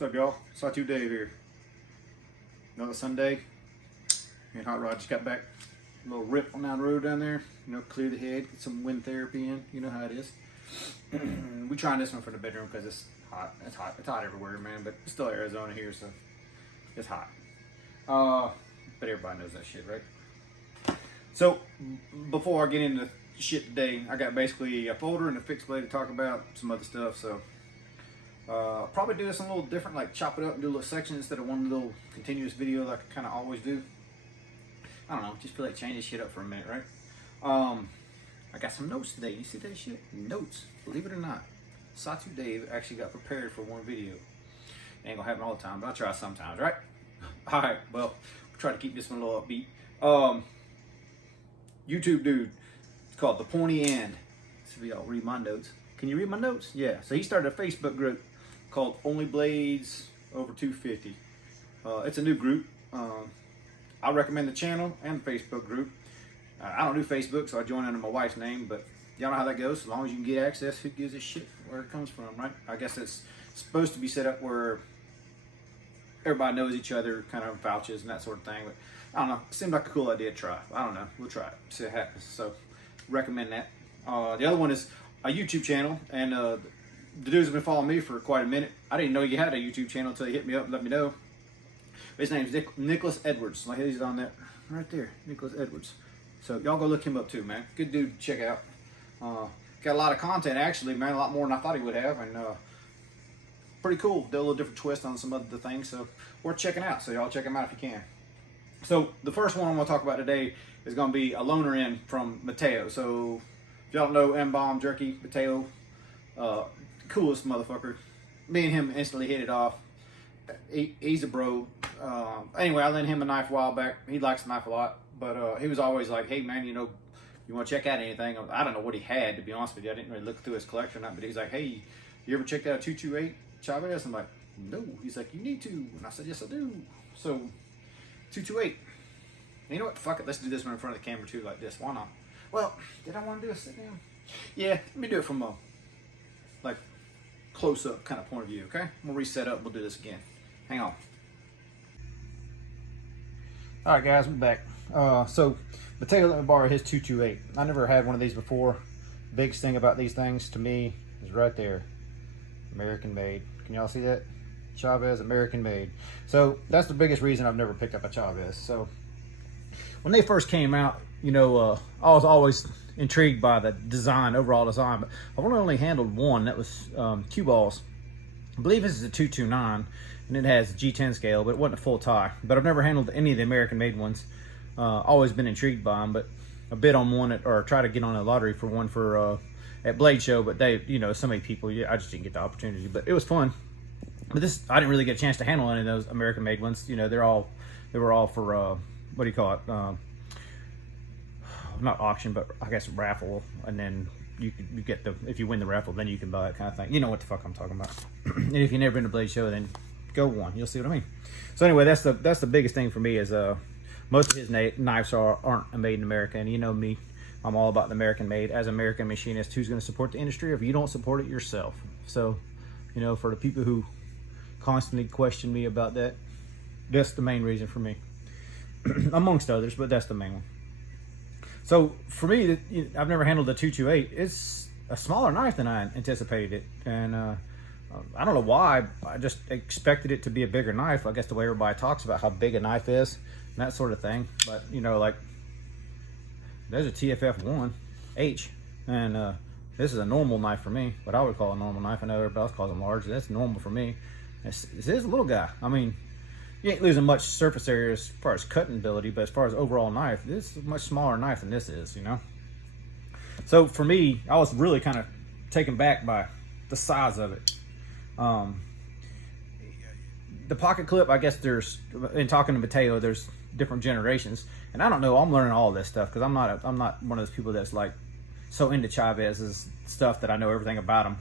What's up, y'all? Sawtooth Dave here. Another Sunday. Me and Hot Rod just got back. A little rip on down the road down there. You know, clear the head, get some wind therapy in. You know how it is. We trying this one for the bedroom because it's hot. It's hot. It's hot everywhere, man. But it's still Arizona here, so it's hot. But everybody knows that shit, right? So before I get into shit today, I got basically a folder and a fixed blade to talk about, some other stuff. So probably do this a little different, like chop it up and do a little section instead of one little continuous video like I kind of always do. I don't know, just feel like changing shit up for a minute, right? I got some notes today. You see that shit? Notes. Believe it or not, Sawtooth Dave actually got prepared for one video. Ain't gonna happen all the time, but I try sometimes, right? All right, well, we'll try to keep this one a little upbeat. YouTube dude, it's called The Pointy End. So y'all read my notes. Can you read my notes? Yeah. So he started a Facebook group called Only Blades Over 250. It's a new group. I recommend the channel and the Facebook group. I don't do Facebook, so I joined under my wife's name, but y'all know how that goes. As long as you can get access, who gives a shit where it comes from, right? I guess it's supposed to be set up where everybody knows each other, kind of vouches and that sort of thing. But I don't know. It seemed like a cool idea to try. I don't know. We'll try it. See what happens. So recommend that. The other one is a YouTube channel, and the dudes have been following me for quite a minute. I didn't know you had a YouTube channel until you hit me up and let me know. His name's Nicholas Edwards. Like he's on that right there, Nicholas Edwards. So y'all go look him up too, man. Good dude to check out. Got a lot of content actually, man. A lot more than I thought he would have, and pretty cool. Did a little different twist on some other things, so worth checking out. So y'all check him out if you can. So the first one I'm gonna talk about today is gonna be a loaner in from Mateo. So if y'all don't know M-Bomb Jerky, Mateo, coolest motherfucker. Me and him instantly hit it off. He's a bro. Anyway, I lent him a knife a while back. He likes the knife a lot, but he was always like, hey man, you know, you want to check out anything? I don't know what he had, to be honest with you. I didn't really look through his collection or not, but he's like, hey, you ever checked out a 228 Chavez? I'm like, no. He's like, you need to. And I said, yes, I do. So 228. And you know what? Fuck it. Let's do this one in front of the camera too, like this. Why not? Well, did I want to do a sit down? Yeah, let me do it from a like close up kind of point of view. Okay, we'll reset up. We'll do this again. Hang on. All right, guys, we're back. So Mateo let me borrow his 228. I never had one of these before. Biggest thing about these things to me is right there, American made. Can y'all see that? Chavez, American made. So that's the biggest reason I've never picked up a Chavez. So when they first came out, you know, I was always intrigued by the design, overall design, but I've only handled one. That was cue balls. I believe this is a 229, and it has a G10 scale, but it wasn't a full tie. But I've never handled any of the American made ones. Always been intrigued by them, but I bid on one or try to get on a lottery for one for at Blade Show, but they, you know, so many people, I just didn't get the opportunity, but it was fun. But this, I didn't really get a chance to handle any of those American made ones. You know, they were all for what do you call it? Not auction, but I guess raffle, and then you get the, if you win the raffle, then you can buy it, kind of thing. You know what the fuck I'm talking about. And if you've never been to Blade Show, then go one. You'll see what I mean. So anyway, that's the biggest thing for me is most of his knives aren't made in America, and you know me, I'm all about the American made. As an American machinist, who's going to support the industry if you don't support it yourself? So, you know, for the people who constantly question me about that, that's the main reason for me, amongst others, but that's the main one. So for me, I've never handled the 228. It's a smaller knife than I anticipated it, and I don't know why. I just expected it to be a bigger knife. I guess the way everybody talks about how big a knife is and that sort of thing. But you know, like there's a TFF1H, and this is a normal knife for me. What I would call a normal knife. I know everybody else calls them large. That's normal for me. This is a little guy. I mean, you ain't losing much surface area as far as cutting ability, but as far as overall knife, this is a much smaller knife than this is, you know? So for me, I was really kind of taken back by the size of it. The pocket clip, I guess there's, in talking to Mateo, there's different generations. And I don't know, I'm learning all this stuff because I'm not one of those people that's like so into Chavez's stuff that I know everything about them.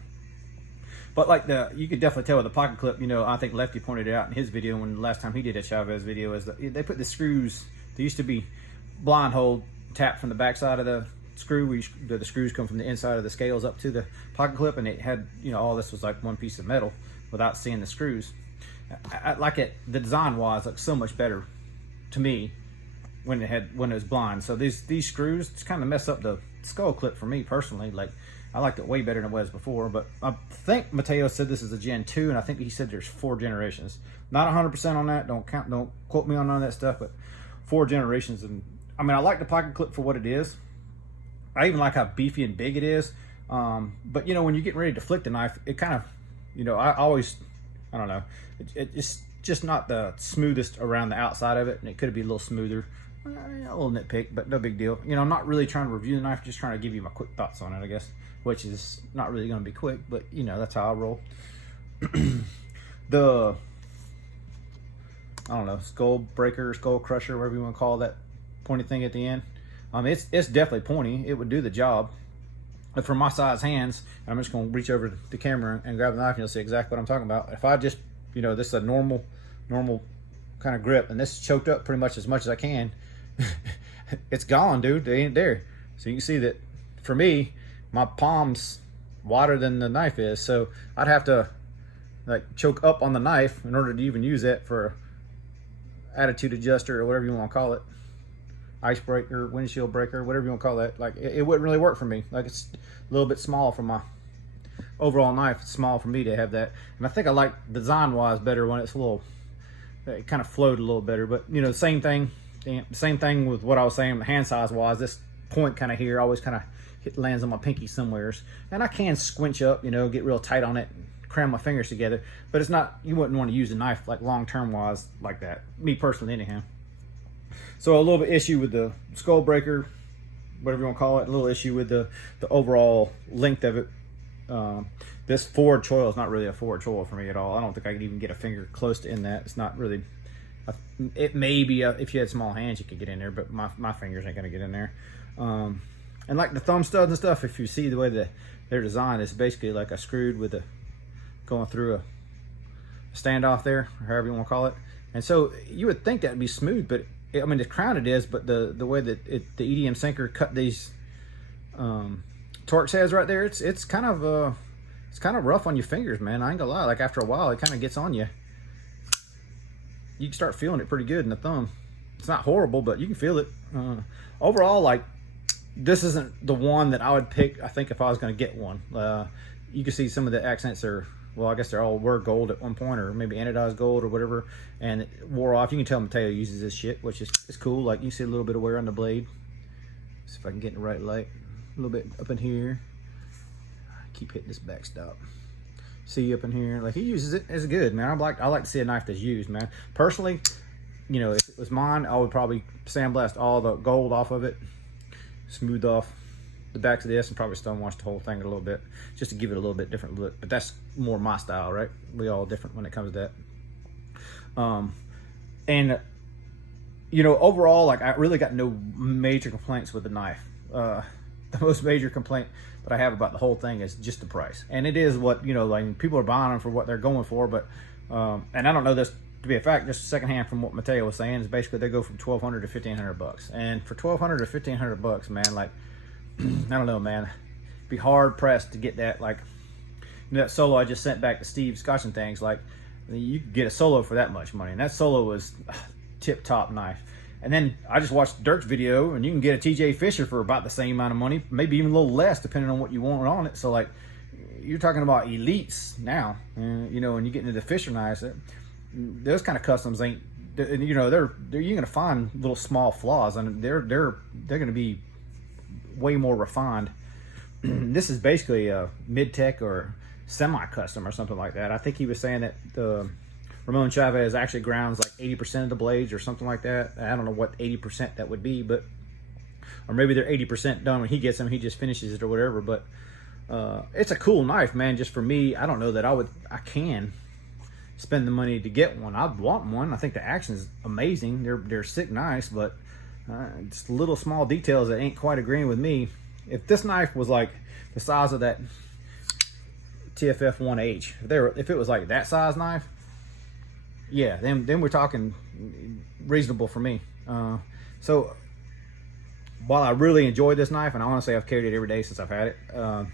But like you could definitely tell with the pocket clip, you know, I think Lefty pointed it out in his video when the last time he did a Chavez video, is that they put the screws, there used to be blind hole tap from the back side of the screw, where the screws come from the inside of the scales up to the pocket clip, and it had, you know, all this was like one piece of metal without seeing the screws. I like it. The design wise looks so much better to me when it was blind. So these screws just kind of mess up the skull clip for me personally. Like, I liked it way better than it was before, but I think Mateo said this is a Gen 2, and I think he said there's 4 generations. Not 100% on that. Don't quote me on none of that stuff, but 4 generations. And I mean, I like the pocket clip for what it is. I even like how beefy and big it is. But you know, when you're getting ready to flick the knife, it kind of, you know, I don't know, it's just not the smoothest around the outside of it, and it could be a little smoother. A little nitpick, but no big deal. You know, I'm not really trying to review the knife, just trying to give you my quick thoughts on it, I guess, which is not really going to be quick, but you know, that's how I roll. The, I don't know, skull breaker, skull crusher, whatever you want to call that pointy thing at the end. It's definitely pointy. It would do the job. But for my size hands, I'm just going to reach over the camera and grab the knife, and you'll see exactly what I'm talking about. If I just, you know, this is a normal kind of grip, and this is choked up pretty much as I can, it's gone, dude. They ain't there. So you can see that for me, my palm's wider than the knife is, so I'd have to like choke up on the knife in order to even use it for attitude adjuster or whatever you want to call it, icebreaker, windshield breaker, whatever you want to call that. Like, it wouldn't really work for me. Like, it's a little bit small for my overall knife. It's small for me to have that, and I think I like design wise better when it's a little, it kind of flowed a little better. But you know, same thing with what I was saying, hand size wise. This point kind of here always kind of lands on my pinky somewheres, and I can squinch up, you know, get real tight on it, and cram my fingers together. But it's not, you wouldn't want to use a knife like long term wise like that, me personally anyhow. So a little bit issue with the skull breaker, whatever you want to call it. A little issue with the overall length of it. This forward choil is not really a forward choil for me at all. I don't think I could even get a finger close to in that. It's not really, it may be if you had small hands you could get in there, but my fingers ain't gonna get in there. And like the thumb studs and stuff, if you see the way they're designed, it's basically like a screwed with a, going through a standoff there, or however you want to call it. And so you would think that would be smooth, but I mean, the crown it is, but the way that the EDM sinker cut these Torx heads right there, it's kind of rough on your fingers, man. I ain't gonna lie. Like, after a while, it kind of gets on you. You can start feeling it pretty good in the thumb. It's not horrible, but you can feel it. Overall, like, this isn't the one that I would pick, I think, if I was going to get one. You can see some of the accents are, well, I guess were gold at one point, or maybe anodized gold or whatever, and it wore off. You can tell Mateo uses this shit, which is cool. Like, you see a little bit of wear on the blade. See if I can get in the right light. A little bit up in here. Keep hitting this backstop. See up in here, like, he uses it. It's good, man. I like to see a knife that's used, man. Personally, you know, if it was mine, I would probably sandblast all the gold off of it, smooth off the backs of this, and probably stone wash the whole thing a little bit, just to give it a little bit different look. But that's more my style, right? We all different when it comes to that. And you know, overall, like, I really got no major complaints with the knife. The most major complaint that I have about the whole thing is just the price. And it is what, you know, like, people are buying them for what they're going for, but and I don't know this to be a fact, just secondhand from what Mateo was saying, is basically they go from $1,200 to $1,500. And for $1,200 to $1,500, man, like, I don't know, man, be hard pressed to get that. Like, you know, that solo I just sent back to Steve Scotch and things, like, you could get a solo for that much money, and that solo was tip top knife. And then I just watched Dirk's video, and you can get a TJ Fisher for about the same amount of money, maybe even a little less, depending on what you want on it. So, like, you're talking about elites now, you know, and you get into the Fisher knives. Those kind of customs ain't, you know, you're gonna find little small flaws, and they're gonna be way more refined. This is basically a mid-tech or semi-custom or something like that. I think he was saying that Ramon Chavez actually grounds like 80% of the blades or something like that. I don't know what 80% that would be, but, or maybe they're 80% done when he gets them, he just finishes it or whatever. But it's a cool knife, man. Just for me, I don't know that I can spend the money to get one. I'd want one. I think the action is amazing. They're sick nice, but just little small details that ain't quite agreeing with me. If this knife was like the size of that TFF 1H, if it was like that size knife, yeah, then we're talking reasonable for me. So while I really enjoy this knife, and I want to say I've carried it every day since I've had it, I'm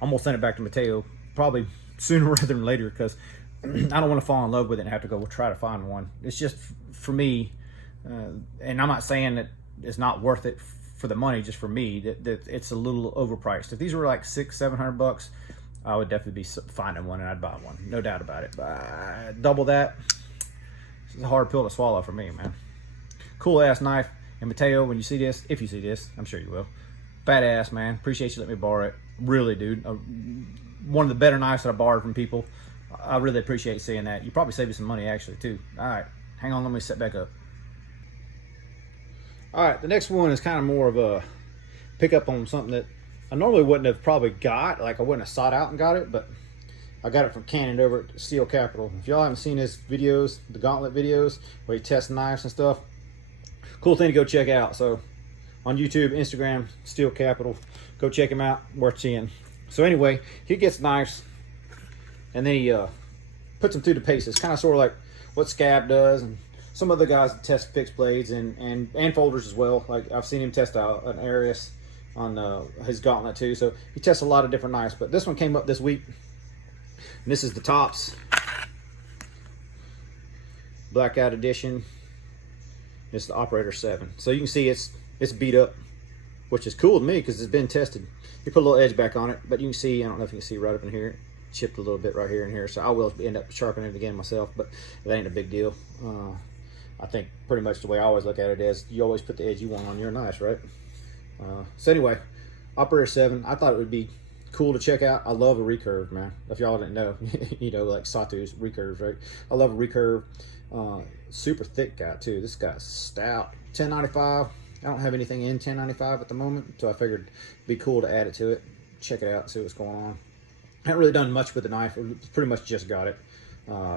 gonna send it back to Mateo probably sooner rather than later, because I don't want to fall in love with it and have to go try to find one. It's just for me, and I'm not saying that it's not worth it for the money. Just for me, that it's a little overpriced. If these were like $600-700, I would definitely be finding one and I'd buy one, no doubt about it. But double that, it's a hard pill to swallow for me, man. Cool ass knife. And Mateo, when you see this, if you see this, I'm sure you will. Badass, man. Appreciate you letting me borrow it. Really, dude. One of the better knives that I borrowed from people. I really appreciate seeing that. You probably saved me some money, actually, too. All right. Hang on. Let me set back up. All right. The next one is kind of more of a pickup on something that I normally wouldn't have probably got. Like, I wouldn't have sought out and got it, but I got it from Canon over at Steel Capital. If y'all haven't seen his videos, the Gauntlet videos, where he tests knives and stuff, cool thing to go check out. So on YouTube, Instagram, Steel Capital, go check him out. Worth seeing. So anyway, he gets knives and then he puts them through the paces, kind of sort of like what Scab does, and some other guys that test fixed blades and folders as well. Like I've seen him test out an Arius on his Gauntlet too. So he tests a lot of different knives, but this one came up this week, and this is the Tops Blackout Edition. It's the Operator 7. So you can see it's beat up, which is cool to me because it's been tested. You put a little edge back on it, but you can see, I don't know if you can see right up in here, chipped a little bit right here and here. So I will end up sharpening it again myself, but that ain't a big deal. I think pretty much the way I always look at it is you always put the edge you want on your knives, right? So anyway, Operator 7, I thought it would be cool to check out. I love a recurve, man. If y'all didn't know, you know, like Satu's recurves, right? I love a recurve. Super thick guy too. This guy's stout. 1095. I don't have anything in 1095 at the moment, so I figured it'd be cool to add it to it. Check it out, see what's going on. I haven't really done much with the knife. I pretty much just got it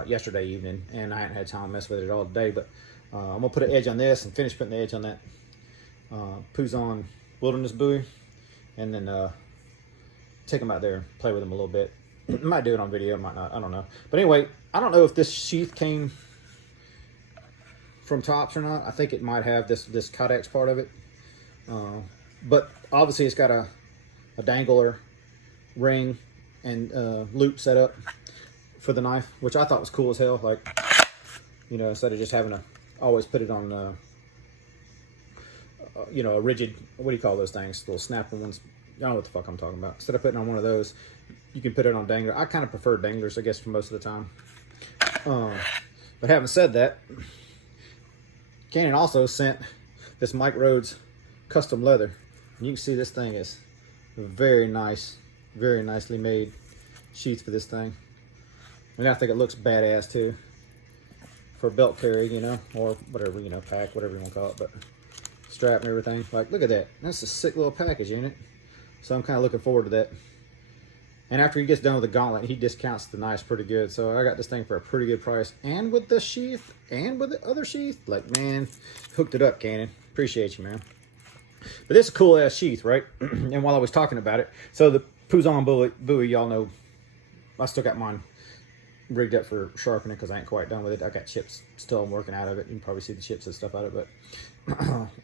yesterday evening, and I haven't had time to mess with it all day. But I'm gonna put an edge on this and finish putting the edge on that Puzon Wilderness buoy, and then take them out there and play with them a little bit. Might do it on video, might not. I don't know. But anyway, I don't know if this sheath came from Tops or not. I think it might have this Kydex part of it, but obviously it's got a dangler ring and loop set up for the knife, which I thought was cool as hell. Like, you know, instead of just having to always put it on you know, a rigid, what do you call those things, little snapping ones, I don't know what the fuck I'm talking about. Instead of putting on one of those, you can put it on dangler. I kind of prefer danglers, I guess, for most of the time. But having said that, Canon also sent this Mike Rhodes custom leather. And you can see this thing is very nice, very nicely made sheath for this thing. And I think it looks badass too for belt carry, you know, or whatever, you know, pack, whatever you want to call it, but strap and everything. Like, look at that. That's a sick little package, ain't it? So I'm kind of looking forward to that. And after he gets done with the Gauntlet, he discounts the knives pretty good. So I got this thing for a pretty good price. And with the sheath, and with the other sheath, like, man, hooked it up, Canon. Appreciate you, man. But this is a cool-ass sheath, right? And while I was talking about it, so the Puzon buoy, y'all know, I still got mine rigged up for sharpening because I ain't quite done with it. I got chips still working out of it. You can probably see the chips and stuff out of it.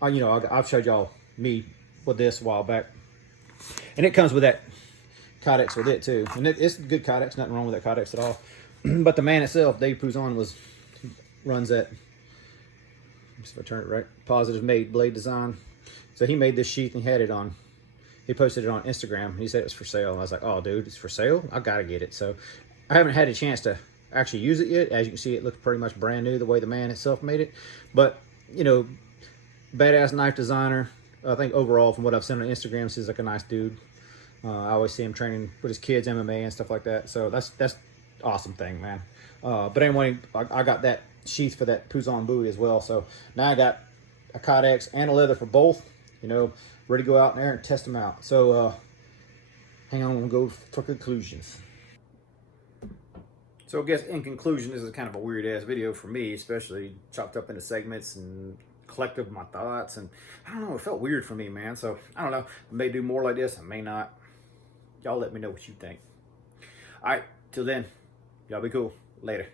But, you know, I've showed y'all me with this a while back. And it comes with that Kydex with it too, and it's good Kydex, nothing wrong with that Kydex at all. But the man itself, Dave Puzon, runs that. Let's see if I turn it right. Positive Made Blade Design. So he made this sheath and he had it on. He posted it on Instagram. He said it was for sale. I was like, oh, dude, it's for sale? I gotta get it. So I haven't had a chance to actually use it yet. As you can see, it looks pretty much brand new the way the man itself made it. But you know, badass knife designer. I think overall, from what I've seen on Instagram, seems like a nice dude. I always see him training with his kids, MMA and stuff like that. So that's awesome thing, man. But anyway, I got that sheath for that Puzon buoy as well. So now I got a Kydex and a leather for both, you know, ready to go out there and test them out. So hang on, we'll go for conclusions. So I guess in conclusion, this is kind of a weird ass video for me, especially chopped up into segments and collective of my thoughts. And I don't know, it felt weird for me, man. So I don't know, I may do more like this, I may not. Y'all let me know what you think. All right, till then, y'all be cool. Later.